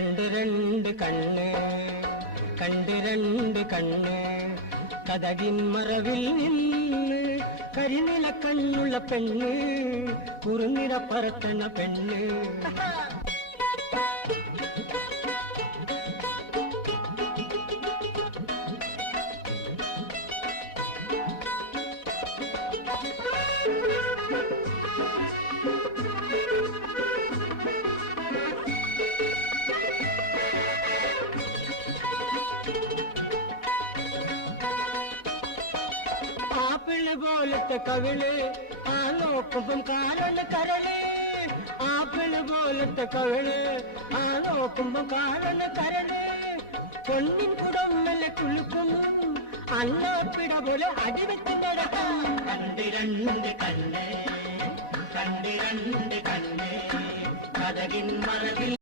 കണ്ട് രണ്ട് കണ്ണ് കണ്ട് രണ്ട് കണ്ണ് കതകിൻ മറവിൽ നിന്ന് കരിനില കണ്ണുള്ള പെണ്ണ് കുറുനിര പറത്തണ പെണ്ണ് ആപ്പിള് പോലത്തെ കവിള് ആ നോക്കുമ്പം കാലൊന്ന് കരള് ആപ്പിള് പോലത്തെ കവിള് ആ നോക്കുമ്പം കാലൊന്ന് കരള് പൊന്നിൻ കുടമ്മല കുളുക്കും അന്നാപ്പിട പോലെ അടിവെച്ച് നടക്കും കണ്ടിരണ്ട് കണ്ണ് കണ്ടിരണ്ട് കണ്ണ് കതകിൻ മറവിൽ